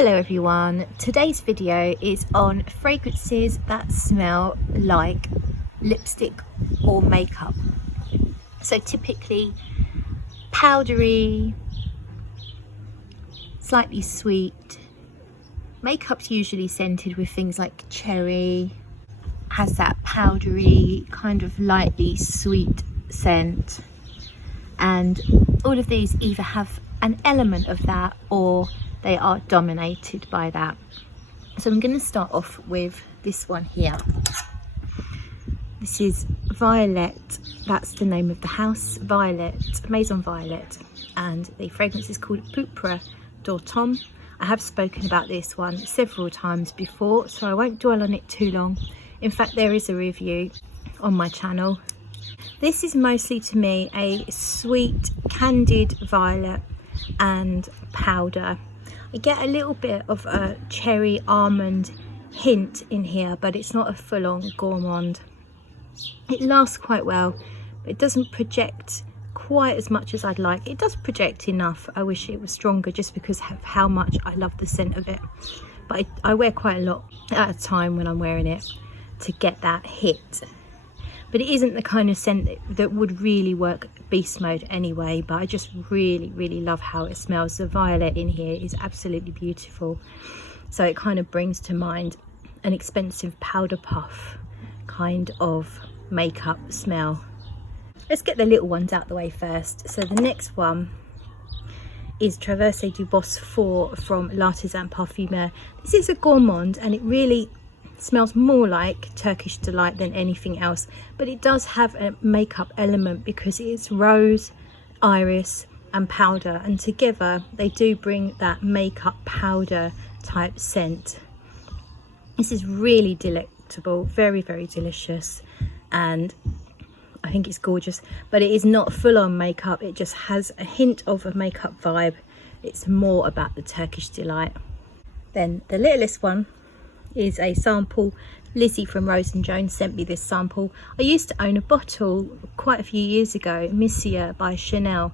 Hello everyone, today's video is on fragrances that smell like lipstick or makeup. So typically powdery, slightly sweet. Makeup's usually scented with things like cherry, has that powdery kind of lightly sweet scent, and all of these either have an element of that or they are dominated by that. So I'm going to start off with this one here. This is Violet, that's the name of the house, Violet, Maison Violet, and the fragrance is called Pourpre d'Automne. I have spoken about this one several times before, so I won't dwell on it too long. In fact, there is a review on my channel. This is mostly to me a sweet candied violet and powder. I get a little bit of a cherry almond hint in here, but it's not a full-on gourmand. It lasts quite well, but it doesn't project quite as much as I'd like. It does project enough. I wish it was stronger just because of how much I love the scent of it. But I wear quite a lot at a time when I'm wearing it to get that hit. But it isn't the kind of scent that would really work beast mode anyway, but I just really love how it smells. The violet in here is absolutely beautiful, so it kind of brings to mind an expensive powder puff kind of makeup smell. Let's get the little ones out the way first. So the next one is Traversee du Bosphore from L'Artisan Parfumeur. This is a gourmand and it really smells more like Turkish Delight than anything else, but it does have a makeup element because it's rose, iris and powder, and together they do bring that makeup powder type scent. This is really delectable, very delicious, and I think it's gorgeous, but it is not full-on makeup. It just has a hint of a makeup vibe. It's more about the Turkish Delight. Then the littlest one is a sample. Lizzie from Rose & Jones sent me this sample. I used to own a bottle quite a few years ago, Misia by Chanel,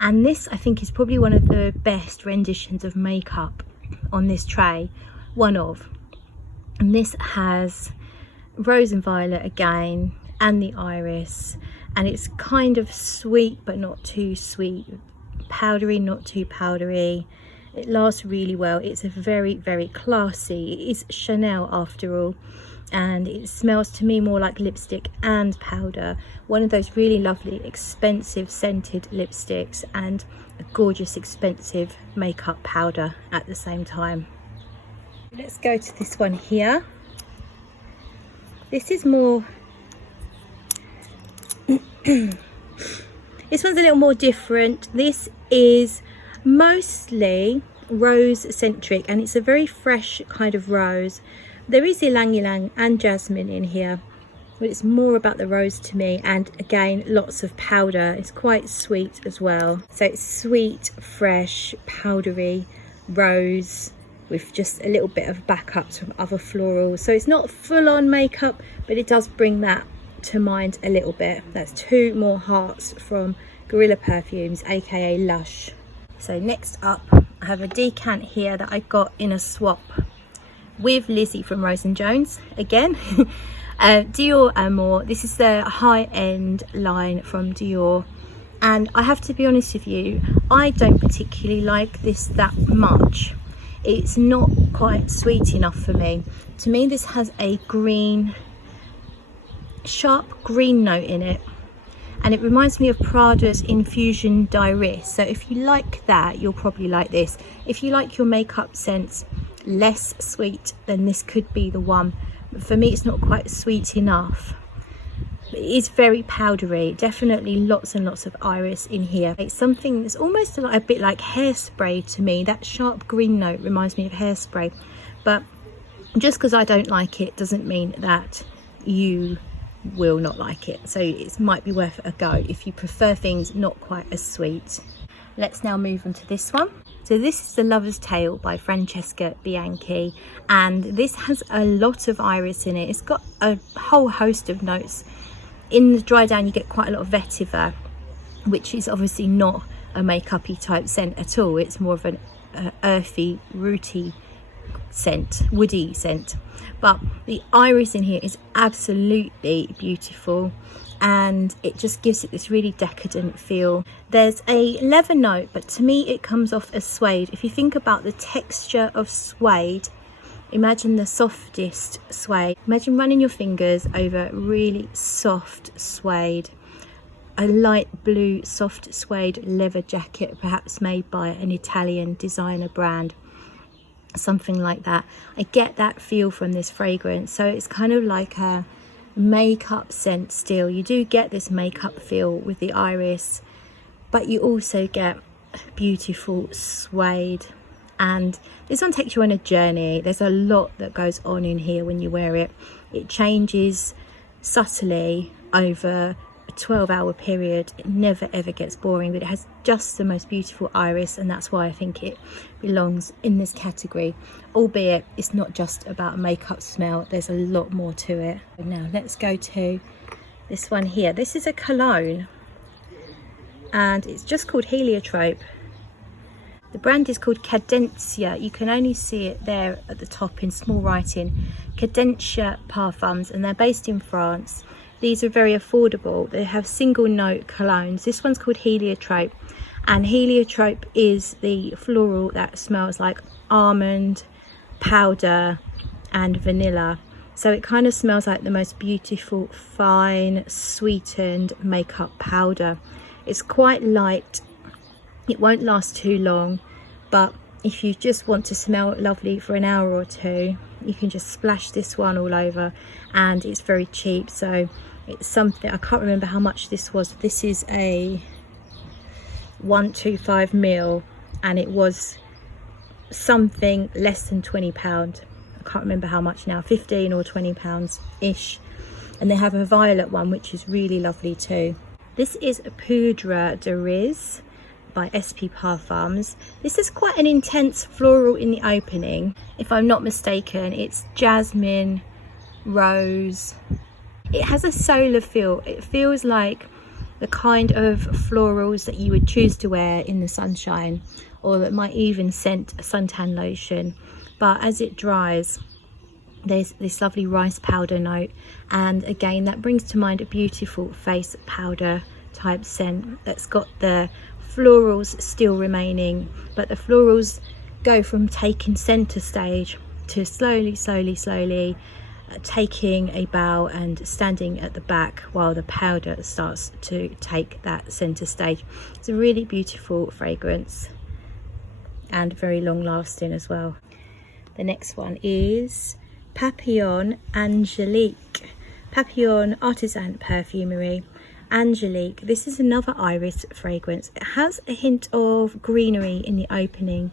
and this I think is probably one of the best renditions of makeup on this tray, one of. And this has rose and violet again and the iris, and it's kind of sweet but not too sweet, powdery not too powdery. It lasts really well. It's a very classy, it is Chanel after all, and it smells to me more like lipstick and powder. One of those really lovely expensive scented lipsticks and a gorgeous expensive makeup powder at the same time. Let's go to this one here. This is more this one's a little more different. This is mostly rose centric and it's a very fresh kind of rose. There is ylang ylang and jasmine in here, but it's more about the rose to me, and again lots of powder. It's quite sweet as well, so it's sweet, fresh, powdery rose with just a little bit of backups from other florals. So it's not full-on makeup, but it does bring that to mind a little bit. That's two more hearts from Gorilla Perfumes, aka Lush. So next up I have a decant here that I got in a swap with Lizzie from Rose & Jones again. Dior Dioramour. This is the high-end line from Dior, and I have to be honest with you, I don't particularly like this that much. It's not quite sweet enough for me. To me this has a green, sharp green note in it, and it reminds me of Prada's Infusion d'Iris. So if you like that, you'll probably like this. If you like your makeup scents less sweet, then this could be the one. But for me it's not quite sweet enough. It is very powdery, definitely lots and lots of iris in here. It's something that's almost a bit like hairspray to me. That sharp green note reminds me of hairspray, but just because I don't like it doesn't mean that you will not like it. So it might be worth a go if you prefer things not quite as sweet. Let's now move on to this one. So this is The Lover's Tale by Francesca Bianchi, and this has a lot of iris in it. It's got a whole host of notes. In the dry down you get quite a lot of vetiver, which is obviously not a makeup-y type scent at all. It's more of an earthy, rooty scent, woody scent. But the iris in here is absolutely beautiful, and it just gives it this really decadent feel. There's a leather note, but to me it comes off as suede. If you think about the texture of suede, imagine the softest suede. Imagine running your fingers over really soft suede. A light blue soft suede leather jacket, perhaps made by an Italian designer brand, something like that. I get that feel from this fragrance. So it's kind of like a makeup scent still. You do get this makeup feel with the iris, but you also get beautiful suede. And this one takes you on a journey. There's a lot that goes on in here when you wear it. It changes subtly over a 12-hour period. It never ever gets boring, but it has just the most beautiful iris, and that's why I think it belongs in this category, albeit it's not just about a makeup smell. There's a lot more to it. Now let's go to this one here. This is a cologne, and it's just called Heliotrope. The brand is called Cadencia. You can only see it there at the top in small writing. Cadencia Parfums, and they're based in France. These are very affordable. They have single note colognes. This one's called Heliotrope, and Heliotrope is the floral that smells like almond, powder and vanilla. So it kind of smells like the most beautiful, fine, sweetened makeup powder. It's quite light. It won't last too long, but if you just want to smell lovely for an hour or two, you can just splash this one all over, and it's very cheap. So it's something, I can't remember how much this was. This is a 125ml, and it was something less than £20. I can't remember how much now, 15 or 20 pounds ish. And they have a violet one, which is really lovely too. This is a Poudre de Riz by SP Parfums. This is quite an intense floral in the opening. If I'm not mistaken, it's jasmine, rose. It has a solar feel. It feels like the kind of florals that you would choose to wear in the sunshine, or that might even scent a suntan lotion. But as it dries, there's this lovely rice powder note, and again that brings to mind a beautiful face powder type scent that's got the florals still remaining, but the florals go from taking center stage to slowly taking a bow and standing at the back while the powder starts to take that center stage. It's a really beautiful fragrance and very long lasting as well. The next one is Papillon Angelique. Papillon Artisan Perfumery. Angelique. This is another iris fragrance. It has a hint of greenery in the opening,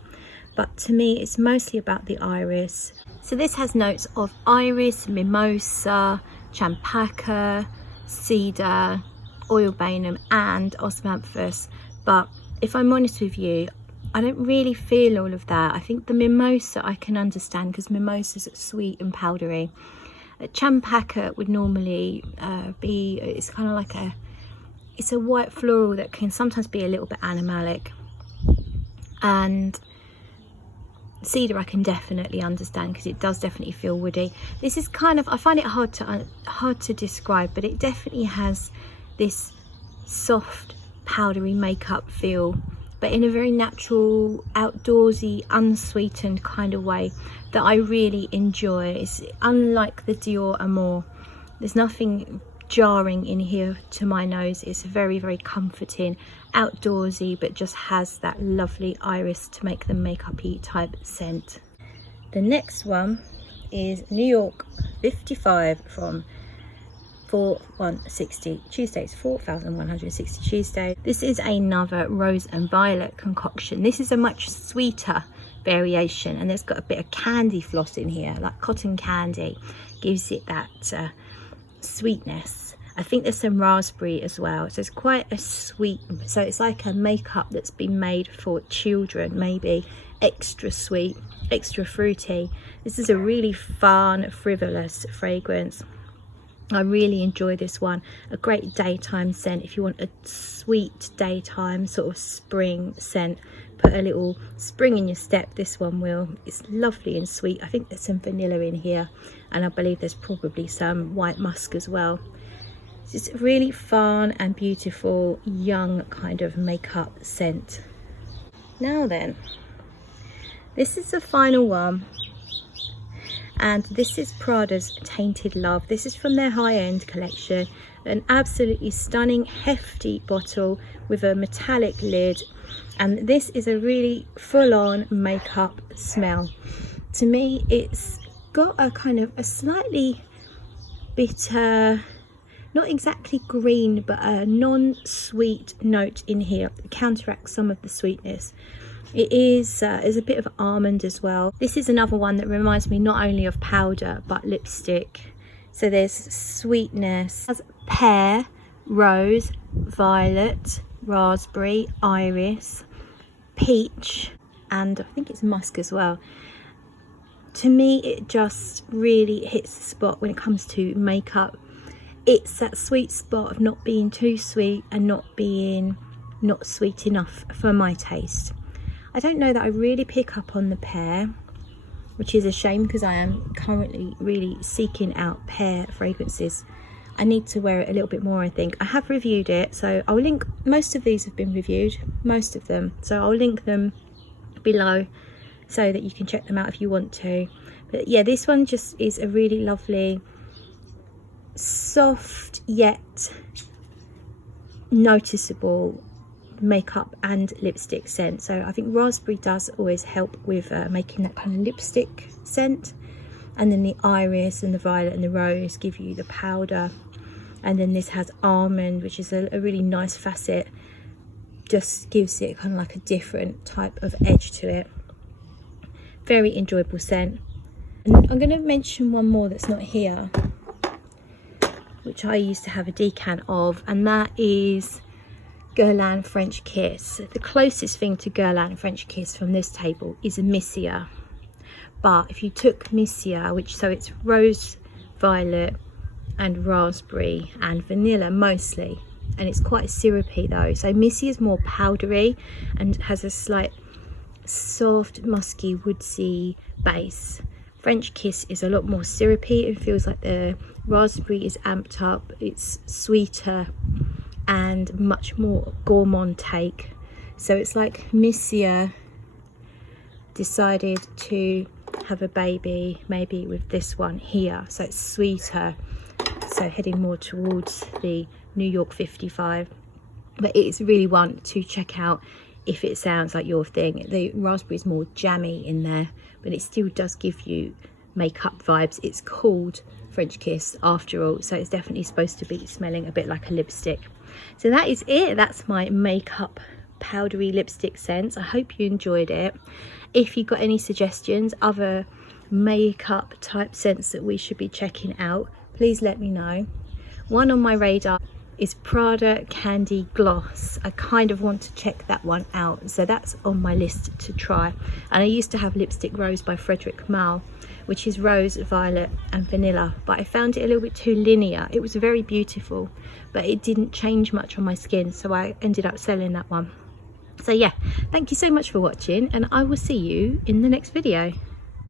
but to me it's mostly about the iris. So this has notes of iris, mimosa, champaca, cedar, oilbanum and osmanthus. But if I'm honest with you, I don't really feel all of that. I think the mimosa I can understand, because mimosas are sweet and powdery. Champaca would normally be, it's kind of like it's a white floral that can sometimes be a little bit animalic. And cedar I can definitely understand, because it does definitely feel woody. This is kind of, I find it hard to describe, but it definitely has this soft powdery makeup feel, but in a very natural, outdoorsy, unsweetened kind of way that I really enjoy. It's unlike the Dioramour. There's nothing jarring in here to my nose. It's very comforting, outdoorsy, but just has that lovely iris to make the makeup-y type scent. The next one is New York 55 from 4160 Tuesdays, 4160 Tuesday. This is another rose and violet concoction. This is a much sweeter variation, and it's got a bit of candy floss in here, like cotton candy, gives it that sweetness. I think there's some raspberry as well, so it's quite a sweet, so it's like a makeup that's been made for children, maybe extra sweet, extra fruity. This is a really fun, frivolous fragrance. I really enjoy this one. A great daytime scent if you want a sweet daytime sort of spring scent. put a little spring in your step, this one will. It's lovely and sweet. I think there's some vanilla in here, and I believe there's probably some white musk as well. It's really fun and beautiful, young kind of makeup scent. Now then, this is the final one, and this is Prada's Tainted Love. This is from their high-end collection. An absolutely stunning, hefty bottle with a metallic lid, and this is a really full-on makeup smell. To me, it's got a kind of a slightly bitter, not exactly green, but a non-sweet note in here that counteracts some of the sweetness. It is there's a bit of almond as well. This is another one that reminds me not only of powder but lipstick. So there's sweetness, it has pear, rose, violet, raspberry, iris, peach, and I think it's musk as well. To me, it just really hits the spot when it comes to makeup. It's that sweet spot of not being too sweet and not being not sweet enough for my taste. I don't know that I really pick up on the pear, which is a shame because I am currently really seeking out pear fragrances. I need to wear it a little bit more, I think. I have reviewed it, so I'll link, most of these have been reviewed, most of them. So I'll link them below so that you can check them out if you want to. But yeah, this one just is a really lovely, soft yet noticeable makeup and lipstick scent. So I think raspberry does always help with making that kind of lipstick scent, and then the iris and the violet and the rose give you the powder, and then this has almond, which is a really nice facet, just gives it kind of like a different type of edge to it. Very enjoyable scent. And I'm going to mention one more that's not here, which I used to have a decant of, and that is Guerlain French Kiss. The closest thing to Guerlain French Kiss from this table is a Misia. But if you took Misia, which, so it's rose, violet and raspberry and vanilla mostly, and it's quite syrupy though. So Misia is more powdery and has a slight soft, musky, woodsy base. French Kiss is a lot more syrupy. It feels like the raspberry is amped up. It's sweeter and much more gourmand take. So it's like Misia decided to have a baby maybe with this one here, so it's sweeter, so heading more towards the New York 55. But it's really one to check out if it sounds like your thing. The raspberry is more jammy in there, but it still does give you makeup vibes. It's called French Kiss after all, so it's definitely supposed to be smelling a bit like a lipstick. So that is it. That's my makeup powdery lipstick scents. I hope you enjoyed it. If you've got any suggestions, other makeup type scents that we should be checking out, please let me know. One on my radar is Prada Candy Gloss. I kind of want to check that one out, so that's on my list to try. And I used to have Lipstick Rose by Frederic Malle, which is rose, violet and vanilla, but I found it a little bit too linear. It was very beautiful, but it didn't change much on my skin, so I ended up selling that one. So yeah, thank you so much for watching, and I will see you in the next video.